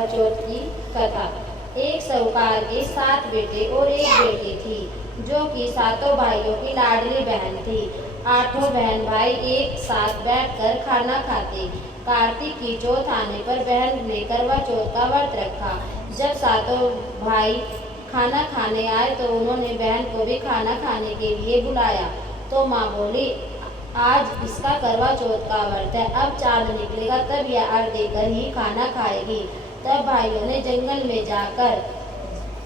करवा चौथ की कथा। एक साहूकार के 7 बेटे और एक बेटी थी, जो कि सातों भाइयों की लाडली बहन थी। आठों बहन भाई एक साथ बैठकर खाना खाते। कार्तिक की चौथ आने पर बहन ने करवा चौथ का व्रत रखा। जब सातों भाई खाना खाने आए तो उन्होंने बहन को भी खाना खाने के लिए बुलाया। तो माँ बोली, आज इसका करवा चौथ का व्रत है, अब चांद निकलेगा तब यह अर्घ देकर ही खाना खाएगी। तब भाइयों ने जंगल में जाकर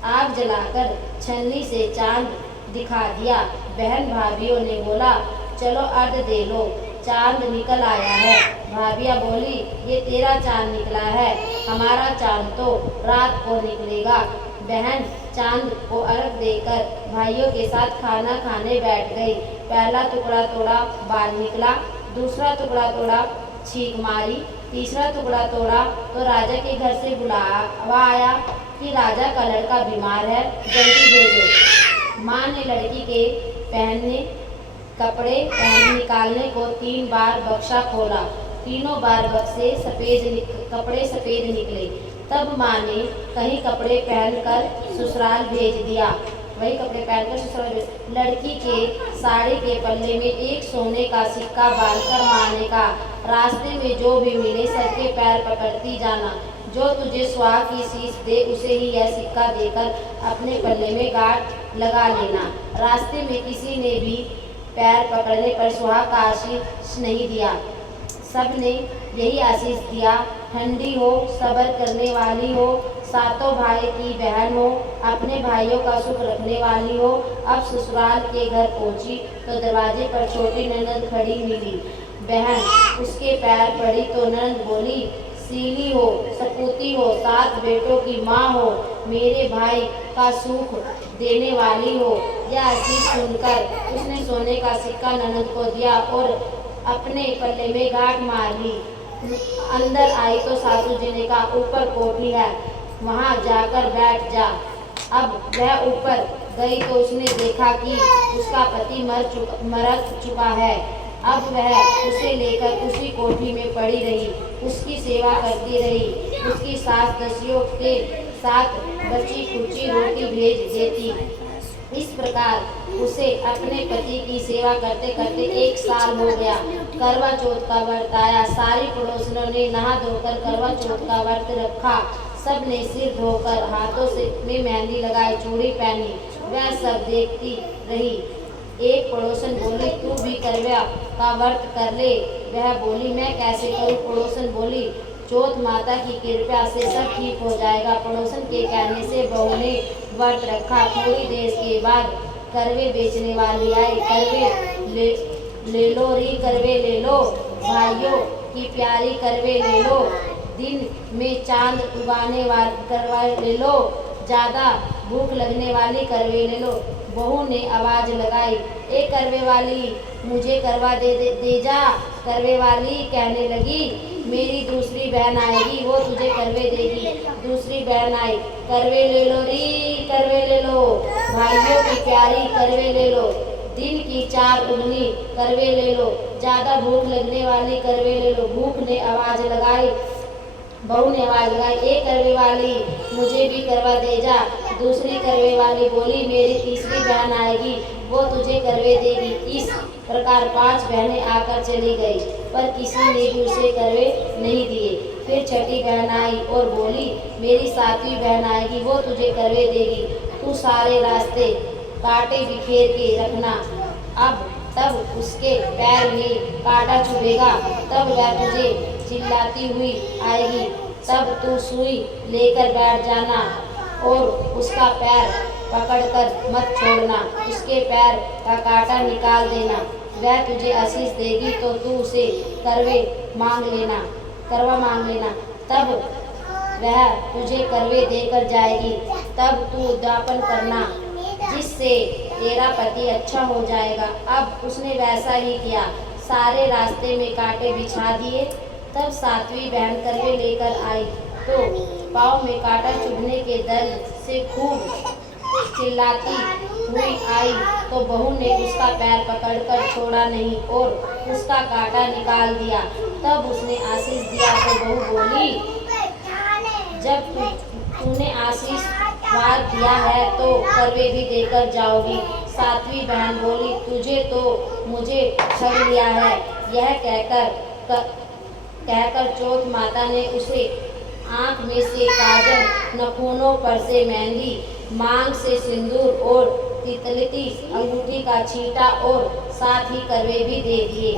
आग जलाकर छन्नी से चांद दिखा दिया। बहन भाभियों ने बोला, चलो अर्घ दे लो, चांद निकल आया है। भाभियाँ बोली, ये तेरा चांद निकला है, हमारा चांद तो रात को निकलेगा। बहन चांद को अर्घ देकर भाइयों के साथ खाना खाने बैठ गई। पहला टुकड़ा तोड़ा, बाल निकला। दूसरा टुकड़ा तोड़ा, छींक मारी। तीसरा टुकड़ा तोड़ा तो राजा के घर से बुलावा आया कि राजा का लड़का बीमार है, जल्दी भेजो। माँ ने लड़की के पहनने कपड़े निकालने को 3 बार बक्सा खोला। तीनों बार बक्से कपड़े सफेद निकले। तब माँ ने कहीं कपड़े पहनकर ससुराल भेज दिया, वही कपड़े पहनकर ससुराल भेज। लड़की के साड़ी के पल्ले में एक सोने का सिक्का बांधकर माँ ने कहा, रास्ते में जो भी मिले सबके पैर पकड़ती जाना, जो तुझे सुहाग की शीश दे उसे ही यह सिक्का देकर अपने पल्ले में गांठ लगा लेना। रास्ते में किसी ने भी पैर पकड़ने पर सुहाग का आशीष नहीं दिया, सबने यही आशीष दिया, ठंडी हो, सब्र करने वाली हो, सातों भाई की बहन हो, अपने भाइयों का सुख रखने वाली हो। अब ससुराल के घर पहुंची तो दरवाजे पर छोटी ननद खड़ी मिली। बहन उसके पैर पड़ी तो ननद बोली, सीली हो, सपूती हो, 7 बेटों की माँ हो, मेरे भाई का सुख देने वाली हो। यह आशीष सुनकर उसने सोने का सिक्का ननद को दिया और अपने पल्ले में गांठ मार ली। अंदर आई तो सासू जी ने कहा, ऊपर कोठी है, वहाँ जाकर बैठ जा। अब वह ऊपर गई तो उसने देखा कि उसका पति मर चुका है। अब वह उसे लेकर उसी कोठी में पड़ी रही, उसकी सेवा करती रही। उसकी सास दसियों के साथ बची कुची रोटी भेज देती। इस प्रकार उसे अपने पति की सेवा करते करते 1 साल हो गया। करवा चौथ का व्रत आया। सारी पड़ोसियों ने नहा धोकर करवा चौथ का व्रत रखा। सब ने सिर धोकर हाथों से में मेहंदी लगाई, चूड़ी पहनी। वह सब देखती रही। एक पड़ोसन बोली, तू भी करवा का व्रत कर ले। वह बोली, मैं कैसे करूं? पड़ोसन बोली, चौथ माता की कृपा से सब ठीक हो जाएगा। पड़ोसन के कहने से बहू ने व्रत रखा। थोड़ी देर के बाद करवे बेचने वाली आई। करवे ले लो री, करवे ले लो, भाइयों की प्यारी करवे ले लो, दिन में चांद उगाने वाली करवा ले लो, ज्यादा भूख लगने वाली करवे ले लो। बहू ने आवाज लगाई, ए करवे वाली, मुझे करवा दे जा। करवे वाली कहने लगी, मेरी दूसरी बहन आएगी, वो तुझे करवे देगी। दूसरी बहन आई, करवे ले लो री, करवे ले लो, भाइयों की प्यारी करवे ले लो, दिन की 4 उंगली करवे ले लो, ज्यादा भूख लगने वाली करवे ले लो। भूख ने आवाज लगाई, बहू ने आवाज लगाई, ए करवे वाली, मुझे भी करवा दे जा। दूसरी करवे वाली बोली, मेरी तीसरी बहन आएगी, वो तुझे करवे देगी। इस प्रकार 5 बहनें आकर चली गई, पर किसी ने भी उसे करवे नहीं दिए। फिर छठी बहन आई और बोली, मेरी 7वीं बहन आएगी, वो तुझे करवे देगी। तू सारे रास्ते कांटे बिखेर के रखना। अब तब उसके पैर में कांटा चुभेगा, तब वह तुझे चिल्लाती हुई आएगी, तब तू सुई लेकर बैठ जाना और उसका पैर पकड़कर मत छोड़ना, उसके पैर का कांटा निकाल देना। वह तुझे आशीष देगी तो तू उसे करवा मांग लेना, तब वह तुझे करवे देकर जाएगी। तब तू उद्यापन करना, जिससे तेरा पति अच्छा हो जाएगा। अब उसने वैसा ही किया, सारे रास्ते में कांटे बिछा दिए। तब 7वीं बहन करवे लेकर आई तो पाँव में कांटा चुभने के दर्द से खूब चिल्लाती हुई आई, तो बहू ने उसका पैर पकड़कर छोड़ा नहीं और उसका कांटा निकाल दिया। तब उसने आशीष दिया तो बहू बोली, जब तूने आशीर्वाद दिया है तो करवे भी देकर जाओगी। सातवीं बहन बोली, तुझे तो मुझे ठग लिया है। यह कहकर चौथ माता ने उसे आंख में से काजल, नखूनों पर से मेहंदी, मांग से सिंदूर और तितलिती अंगूठी का छींटा और साथ ही करवे भी दे दिए।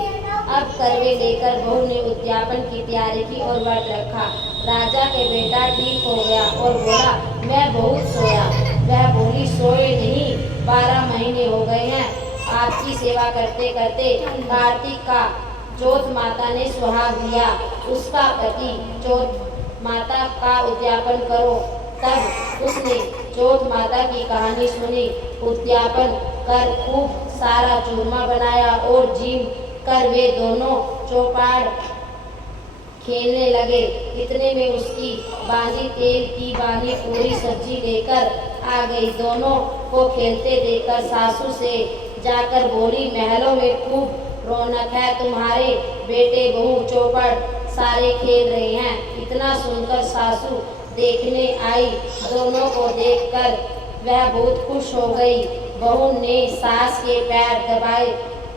अब करवे लेकर बहू ने उद्यापन की तैयारी की और व्रत रखा। राजा के बेटा ठीक हो गया और बोला, मैं बहुत सोया। वह बोली, सोए नहीं, 12 महीने हो गए हैं आपकी सेवा करते करते। कार्तिक का चौथ माता ने सुहाग दिया, उसका पति चौथ माता का उद्यापन करो। तब उसने चौथ माता की कहानी सुनी, उद्यापन कर खूब सारा चूरमा बनाया और जीम कर वे दोनों चौपाड़ खेलने लगे। इतने में उसकी बांधी तेल की बांधी पूरी सब्जी लेकर आ गई। दोनों को खेलते देखकर सासू से जाकर बोली, महलों में खूब रौनक है, तुम्हारे बेटे बहू चौपड़ सारे खेल रहे हैं। इतना सुनकर सासू देखने आई। दोनों को देखकर वह बहुत खुश हो गई। बहू ने सास के पैर दबाए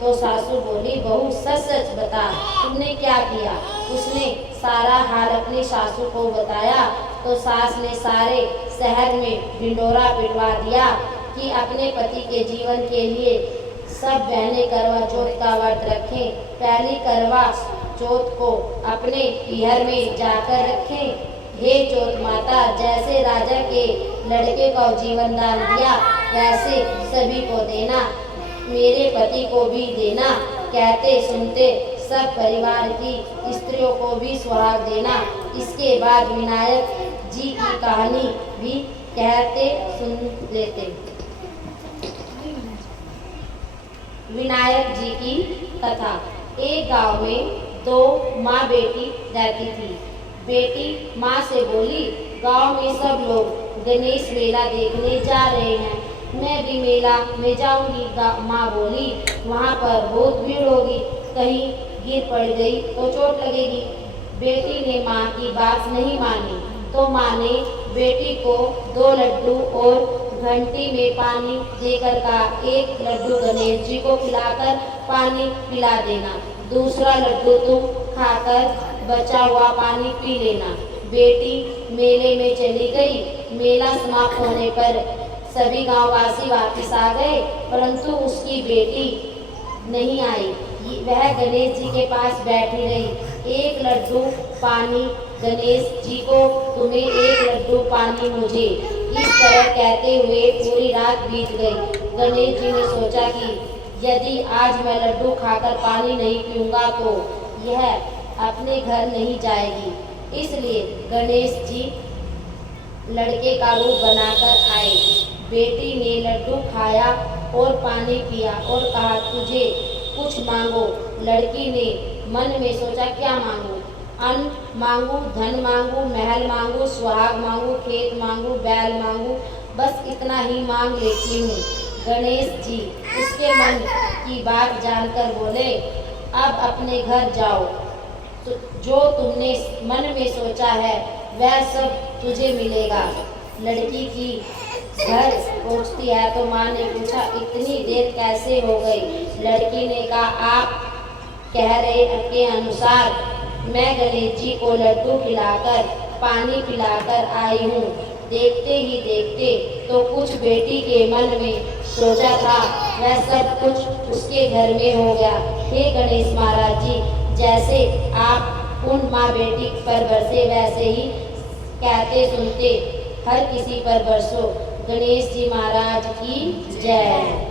तो सासू बोली, बहू सच सच बता, तुमने क्या किया? उसने सारा हाल अपनी सासू को बताया तो सास ने सारे शहर में ढिंढोरा पिटवा दिया कि अपने पति के जीवन के लिए सब बहनें करवा चौथ का व्रत रखें। पहली करवा चौथ को अपने पीहर में जाकर रखें। हे चौथ माता, जैसे राजा के लड़के को जीवन दान दिया वैसे सभी को देना, मेरे पति को भी देना। कहते सुनते सब परिवार की स्त्रियों को भी सुहाग देना। इसके बाद विनायक जी की कहानी भी कहते सुन लेते। विनायक जी की कथा। एक गांव में 2 माँ बेटी रहती थी। बेटी माँ से बोली, गांव में सब लोग गणेश मेला देखने जा रहे हैं, मैं भी मेला में जाऊंगी। माँ बोली, वहाँ पर बहुत भीड़ होगी, कहीं गिर पड़ गई तो चोट लगेगी। बेटी ने माँ की बात नहीं मानी तो माँ ने बेटी को 2 लड्डू और घंटी में पानी देकर कहा, एक लड्डू गणेश जी को खिलाकर पानी पिला देना, दूसरा लड्डू तुम खाकर बचा हुआ पानी पी लेना। बेटी मेले में चली गई। मेला समाप्त होने पर सभी गांववासी वापस आ गए, परंतु उसकी बेटी नहीं आई। वह गणेश जी के पास बैठी रही। एक लड्डू पानी गणेश जी को, तुम्हें एक लड्डू पानी मुझे, इस तरह कहते हुए पूरी रात बीत गई। गणेश जी ने सोचा कि यदि आज मैं लड्डू खाकर पानी नहीं पीऊंगा तो यह अपने घर नहीं जाएगी। इसलिए गणेश जी लड़के का रूप बनाकर आए। बेटी ने लड्डू खाया और पानी पिया और कहा, तुझे कुछ मांगो। लड़की ने मन में सोचा, क्या मांगू? अन्न मांगू, धन मांगू, महल मांगू, सुहाग मांगू, खेत मांगू, बैल मांगू, बस इतना ही मांग लेती हूँ। गणेश जी उसके मन की बात जानकर बोले, अब अपने घर जाओ, तो जो तुमने मन में सोचा है वह सब तुझे मिलेगा। लड़की की घर पहुँचती है तो माँ ने पूछा, इतनी देर कैसे हो गई? लड़की ने कहा, आप कह रहे के अनुसार मैं गणेश जी को लड्डू खिलाकर पानी पिलाकर आई हूँ। देखते ही देखते तो कुछ बेटी के मन में सोचा था वह सब कुछ उसके घर में हो गया। हे गणेश महाराज जी, जैसे आप उन माँ बेटी पर बरसे वैसे ही कहते सुनते हर किसी पर बरसो। गणेश जी महाराज की जय।